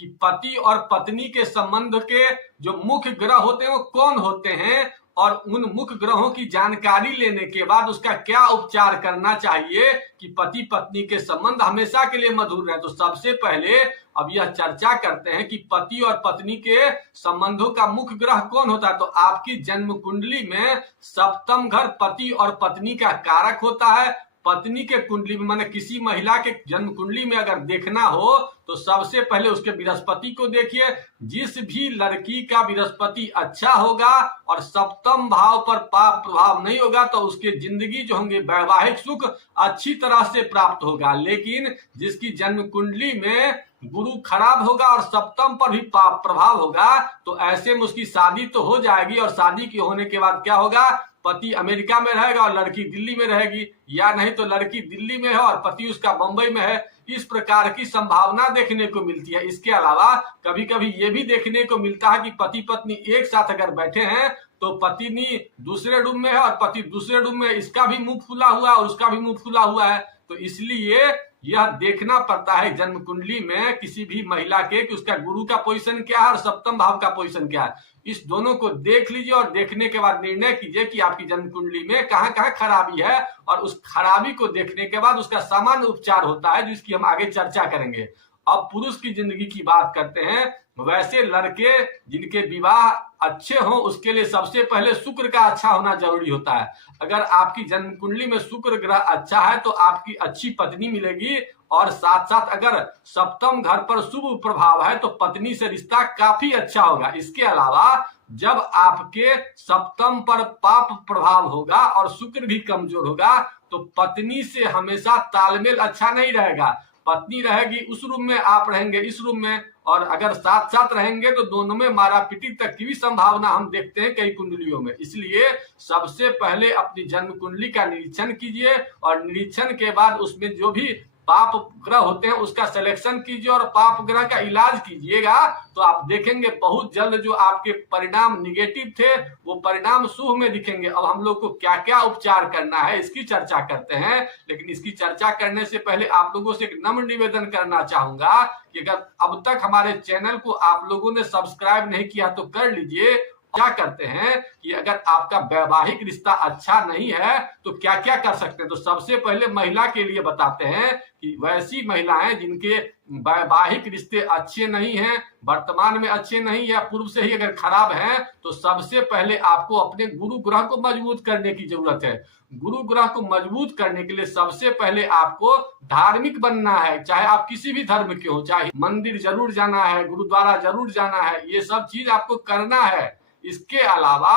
कि पति और पत्नी के संबंध के जो मुख्य ग्रह होते हैं वो कौन होते हैं, और उन मुख्य ग्रहों की जानकारी लेने के बाद उसका क्या उपचार करना चाहिए कि पति पत्नी के संबंध हमेशा के लिए मधुर रहे। तो सबसे पहले अब यह चर्चा करते हैं कि पति और पत्नी के संबंधों का मुख्य ग्रह कौन होता है। तो आपकी जन्म कुंडली में सप्तम घर पति और पत्नी का कारक होता है। पत्नी के कुंडली में, माने किसी महिला के जन्म कुंडली में अगर देखना हो तो सबसे पहले उसके बृहस्पति को देखिए। जिस भी लड़की का बृहस्पति अच्छा होगा और सप्तम भाव पर पाप प्रभाव नहीं होगा तो उसके जिंदगी जो होंगे वैवाहिक सुख अच्छी तरह से प्राप्त होगा। लेकिन जिसकी जन्म कुंडली में गुरु खराब होगा और सप्तम पर भी पाप प्रभाव होगा तो ऐसे में उसकी शादी तो हो जाएगी, और शादी के होने के बाद क्या होगा, पति अमेरिका में रहेगा और लड़की दिल्ली में रहेगी, या नहीं तो लड़की दिल्ली में है और पति उसका बंबई में है। इस प्रकार की संभावना देखने को मिलती है। इसके अलावा कभी कभी ये भी देखने को मिलता है कि पति पत्नी एक साथ अगर बैठे हैं तो पत्नी दूसरे रूम में है और पति दूसरे रूम में, इसका भी मुंह फुला हुआ है और उसका भी मुंह फुला हुआ है। तो इसलिए यह देखना पड़ता है जन्म कुंडली में किसी भी महिला के कि उसका गुरु का पोजीशन क्या है और सप्तम भाव का पोजीशन क्या है। इस दोनों को देख लीजिए और देखने के बाद निर्णय कीजिए कि आपकी जन्म कुंडली में कहां कहां खराबी है, और उस खराबी को देखने के बाद उसका सामान्य उपचार होता है जिसकी हम आगे चर्चा करेंगे। अब पुरुष की जिंदगी की बात करते हैं। वैसे लड़के जिनके विवाह अच्छे हों उसके लिए सबसे पहले शुक्र का अच्छा होना जरूरी होता है। अगर आपकी जन्म कुंडली में शुक्र ग्रह अच्छा है तो आपकी अच्छी पत्नी मिलेगी, और साथ साथ अगर सप्तम घर पर शुभ प्रभाव है तो पत्नी से रिश्ता काफी अच्छा होगा। इसके अलावा जब आपके सप्तम पर पाप प्रभाव होगा और शुक्र भी कमजोर होगा तो पत्नी से हमेशा तालमेल अच्छा नहीं रहेगा। पत्नी रहेगी उस रूम में, आप रहेंगे इस रूम में, और अगर साथ साथ रहेंगे तो दोनों में मारापीटी तक की भी संभावना हम देखते हैं कई कुंडलियों में। इसलिए सबसे पहले अपनी जन्म कुंडली का निरीक्षण कीजिए, और निरीक्षण के बाद उसमें जो भी पाप ग्रह होते हैं उसका सिलेक्शन कीजिए और पाप ग्रह का इलाज कीजिएगा। तो आप देखेंगे बहुत जल्द जो आपके परिणाम निगेटिव थे वो परिणाम शुभ में दिखेंगे। अब हम लोग को क्या क्या उपचार करना है इसकी चर्चा करते हैं, लेकिन इसकी चर्चा करने से पहले आप लोगों से एक नम्र निवेदन करना चाहूंगा कि अगर अब तक हमारे चैनल को आप लोगों ने सब्सक्राइब नहीं किया तो कर लीजिए। क्या करते हैं कि अगर आपका वैवाहिक रिश्ता अच्छा नहीं है तो क्या क्या कर सकते हैं। तो सबसे पहले महिला के लिए बताते हैं कि वैसी महिलाएं जिनके वैवाहिक रिश्ते अच्छे नहीं हैं, वर्तमान में अच्छे नहीं या पूर्व से ही अगर खराब हैं, तो सबसे पहले आपको अपने गुरु ग्रह को मजबूत करने की जरूरत है। गुरु ग्रह को मजबूत करने के लिए सबसे पहले आपको धार्मिक बनना है। चाहे आप किसी भी धर्म के हो, चाहे मंदिर जरूर जाना है, गुरुद्वारा जरूर जाना है, ये सब चीज आपको करना है। इसके अलावा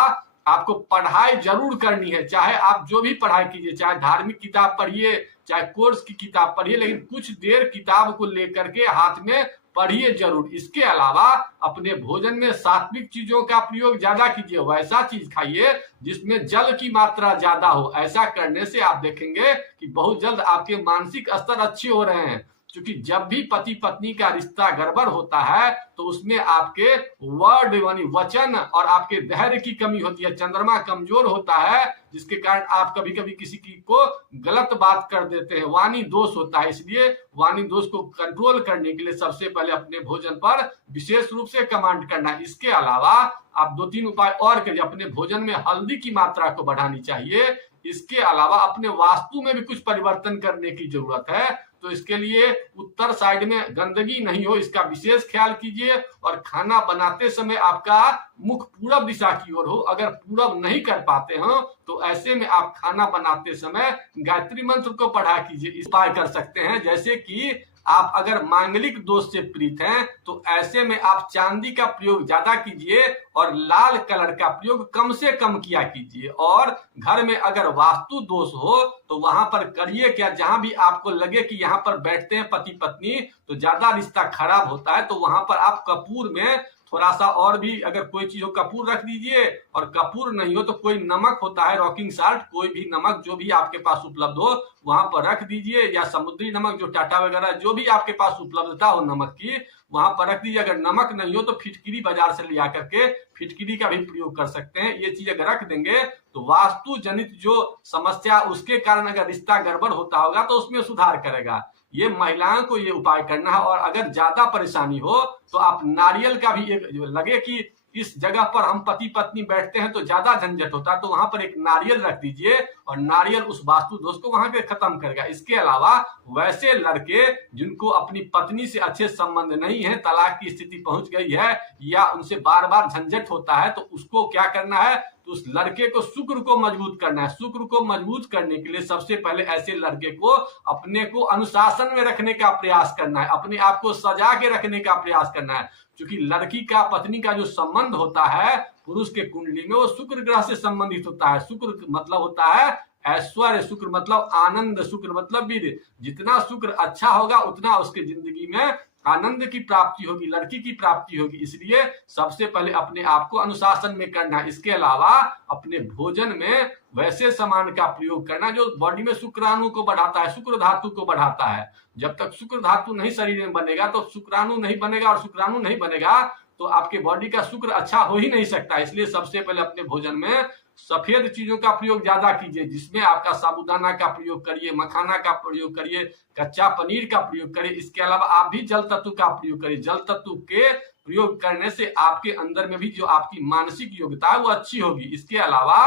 आपको पढ़ाई जरूर करनी है। चाहे आप जो भी पढ़ाई कीजिए, चाहे धार्मिक किताब पढ़िए, चाहे कोर्स की किताब पढ़िए, लेकिन कुछ देर किताब को लेकर के हाथ में पढ़िए जरूर। इसके अलावा अपने भोजन में सात्विक चीजों का प्रयोग ज्यादा कीजिए। वैसा चीज खाइए जिसमें जल की मात्रा ज्यादा हो। ऐसा करने से आप देखेंगे कि बहुत जल्द आपके मानसिक स्तर अच्छे हो रहे हैं। क्योंकि जब भी पति पत्नी का रिश्ता गड़बड़ होता है तो उसमें आपके वर्ड यानी वचन और आपके धैर्य की कमी होती है। चंद्रमा कमजोर होता है जिसके कारण आप कभी कभी किसी की को गलत बात कर देते हैं, वाणी दोष होता है। इसलिए वाणी दोष को कंट्रोल करने के लिए सबसे पहले अपने भोजन पर विशेष रूप से कमांड करना है। इसके अलावा आप 2-3 उपाय और करिए। अपने भोजन में हल्दी की मात्रा को बढ़ानी चाहिए। इसके अलावा अपने वास्तु में भी कुछ परिवर्तन करने की जरूरत है। तो इसके लिए उत्तर साइड में गंदगी नहीं हो इसका विशेष ख्याल कीजिए, और खाना बनाते समय आपका मुख पूरब दिशा की ओर हो। अगर पूरब नहीं कर पाते हो तो ऐसे में आप खाना बनाते समय गायत्री मंत्र को पढ़ा कीजिए। इस उपाय कर सकते हैं, जैसे कि आप अगर मांगलिक दोष से पीड़ित हैं तो ऐसे में आप चांदी का प्रयोग ज्यादा कीजिए और लाल कलर का प्रयोग कम से कम किया कीजिए। और घर में अगर वास्तु दोष हो तो वहां पर करिए क्या, जहां भी आपको लगे कि यहाँ पर बैठते हैं पति पत्नी तो ज्यादा रिश्ता खराब होता है, तो वहां पर आप कपूर में थोड़ा सा और भी अगर कोई चीज हो कपूर रख दीजिए, और कपूर नहीं हो तो कोई नमक होता है रॉकिंग साल्ट, कोई भी नमक जो भी आपके पास उपलब्ध हो वहां पर रख दीजिए, या समुद्री नमक जो टाटा वगैरह जो भी आपके पास उपलब्धता हो नमक की वहां पर रख दीजिए। अगर नमक नहीं हो तो फिटकिरी बाजार से लिया करके फिटकिरी का भी प्रयोग कर सकते हैं। ये चीज अगर रख देंगे तो वास्तु जनित जो समस्या उसके कारण अगर रिश्ता गड़बड़ होता होगा तो उसमें सुधार करेगा। ये महिलाओं को ये उपाय करना है। और अगर ज्यादा परेशानी हो तो आप नारियल का भी एक लगे कि इस जगह पर हम पति पत्नी बैठते हैं तो ज्यादा झंझट होता है, तो वहां पर एक नारियल रख दीजिए और नारियल उस वास्तु दोष को वहां पे खत्म करेगा। इसके अलावा वैसे लड़के जिनको अपनी पत्नी से अच्छे संबंध नहीं है, तलाक की स्थिति पहुंच गई है या उनसे बार बार झंझट होता है, तो उसको क्या करना है, तो उस लड़के को शुक्र को मजबूत करना है। शुक्र को मजबूत करने के लिए सबसे पहले ऐसे लड़के को अपने को अनुशासन में रखने का प्रयास करना है, अपने आप को सजा के रखने का प्रयास करना है। क्योंकि लड़की का पत्नी का जो संबंध होता है पुरुष के कुंडली में, वो शुक्र ग्रह से संबंधित होता है। शुक्र मतलब होता है ऐश्वर्य, शुक्र मतलब आनंद, शुक्र मतलब वीर। जितना शुक्र अच्छा होगा उतना उसके जिंदगी में आनंद की प्राप्ति होगी, लड़की की प्राप्ति होगी। इसलिए सबसे पहले अपने आप को अनुशासन में करना। इसके अलावा अपने भोजन में वैसे सामान का प्रयोग करना जो बॉडी में शुक्राणु को बढ़ाता है, शुक्र धातु को बढ़ाता है। जब तक शुक्र धातु नहीं शरीर में बनेगा तो शुक्राणु नहीं बनेगा, और शुक्राणु नहीं बनेगा तो आपके बॉडी का शुक्र अच्छा हो ही नहीं सकता। इसलिए सबसे पहले अपने भोजन में सफेद चीजों का प्रयोग ज्यादा कीजिए, जिसमें आपका साबूदाना का प्रयोग करिए, मखाना का प्रयोग करिए, कच्चा पनीर का प्रयोग करिए। इसके अलावा आप भी जल तत्व का प्रयोग करिए। जल तत्व के प्रयोग करने से आपके अंदर में भी जो आपकी मानसिक योग्यता है वो अच्छी होगी। इसके अलावा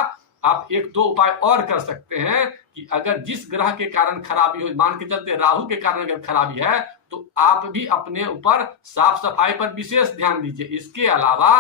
आप एक दो उपाय और कर सकते हैं कि अगर जिस ग्रह के कारण खराबी हो, मान के चलते राहु के कारण अगर खराबी है, तो आप भी अपने ऊपर साफ सफाई पर विशेष ध्यान दीजिए। इसके अलावा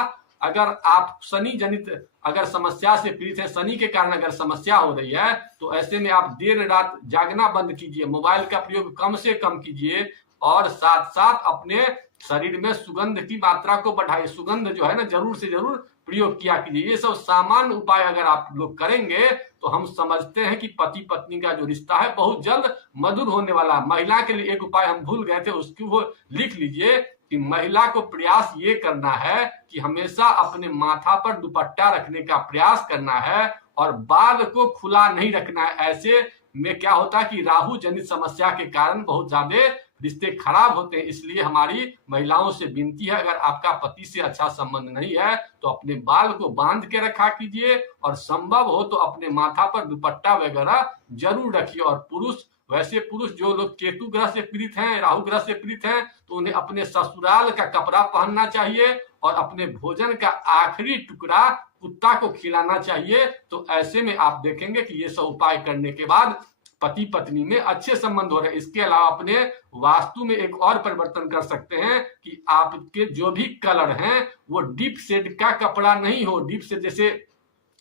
अगर आप शनि जनित अगर समस्या से पीड़ित है, शनि के कारण अगर समस्या हो रही है, तो ऐसे में आप देर रात जागना बंद कीजिए, मोबाइल का प्रयोग कम से कम कीजिए, और साथ साथ अपने शरीर में सुगंध की मात्रा को बढ़ाइए। सुगंध जो है ना जरूर से जरूर प्रयोग किया कीजिए। ये सब सामान्य उपाय अगर आप लोग करेंगे तो हम समझते हैं कि पति पत्नी का जो रिश्ता है बहुत जल्द मधुर होने वाला है। महिला के लिए एक उपाय हम भूल गए थे, उसको वो लिख लीजिए कि महिला को प्रयास ये करना है कि हमेशा अपने माथा पर दुपट्टा रखने का प्रयास करना है और बाल को खुला नहीं रखना है। ऐसे में क्या होता है कि राहु जनित समस्या के कारण बहुत ज्यादा रिश्ते खराब होते हैं। इसलिए हमारी महिलाओं से विनती है, अगर आपका पति से अच्छा संबंध नहीं है तो अपने बाल को बांध के रखा कीजिए, और संभव हो तो अपने माथा पर दुपट्टा वगैरह जरूर रखिए। और पुरुष जो लोग केतु ग्रह से पीड़ित हैं, राहु ग्रह से पीड़ित हैं, तो उन्हें अपने ससुराल का कपड़ा पहनना चाहिए और अपने भोजन का आखिरी टुकड़ा कुत्ता को खिलाना चाहिए। तो ऐसे में आप देखेंगे कि ये सब उपाय करने के बाद पति पत्नी में अच्छे संबंध हो रहे हैं। इसके अलावा अपने वास्तु में एक और परिवर्तन कर सकते हैं कि आपके जो भी कलर हैं वो डीप शेड का कपड़ा नहीं हो। डीप शेड जैसे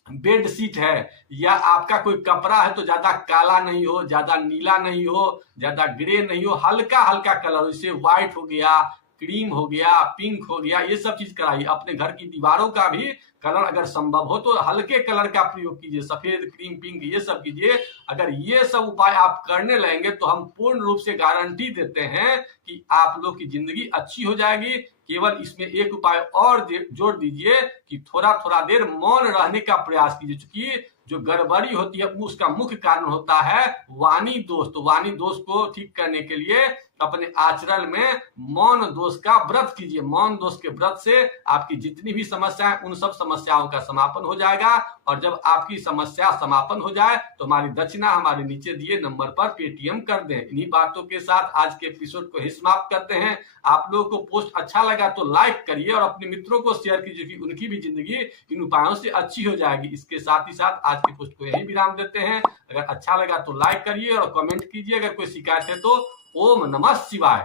बेड शीट है या आपका कोई कपड़ा है तो ज्यादा काला नहीं हो, ज्यादा नीला नहीं हो, ज्यादा ग्रे नहीं हो, हल्का हल्का कलर, जैसे व्हाइट हो गया, क्रीम हो गया, पिंक हो गया, ये सब चीज कराइए। अपने घर की दीवारों का भी कलर अगर संभव हो तो हल्के कलर का प्रयोग कीजिए, सफेद, क्रीम, पिंक, ये सब कीजिए। अगर ये सब उपाय आप करने लगेंगे तो हम पूर्ण रूप से गारंटी देते हैं कि आप लोग की जिंदगी अच्छी हो जाएगी। केवल इसमें एक उपाय और जोड़ दीजिए कि थोड़ा थोड़ा देर मौन रहने का प्रयास कीजिए। क्योंकि जो गड़बड़ी होती है उसका मुख्य कारण होता है वाणी दोष। तो वाणी दोष को ठीक करने के लिए अपने आचरण में मौन दोष का व्रत कीजिए। मौन दोष के व्रत से आपकी जितनी भी समस्याएं, उन सब समस्याओं का समापन हो जाएगा। और जब आपकी समस्या समापन हो जाए तो हमारी दक्षिणा हमारे नीचे दिए नंबर पर पेटीएम कर दें। इन्हीं बातों के साथ आज के एपिसोड को ही समाप्त करते हैं। आप लोगों को पोस्ट अच्छा लगा तो लाइक करिए और अपने मित्रों को शेयर कीजिए कि उनकी भी जिंदगी इन उपायों से अच्छी हो जाएगी। इसके साथ ही साथ आज की पोस्ट को यही विराम देते हैं। अगर अच्छा लगा तो लाइक करिए और कमेंट कीजिए। अगर कोई शिकायत है तो ओम नमः शिवाय।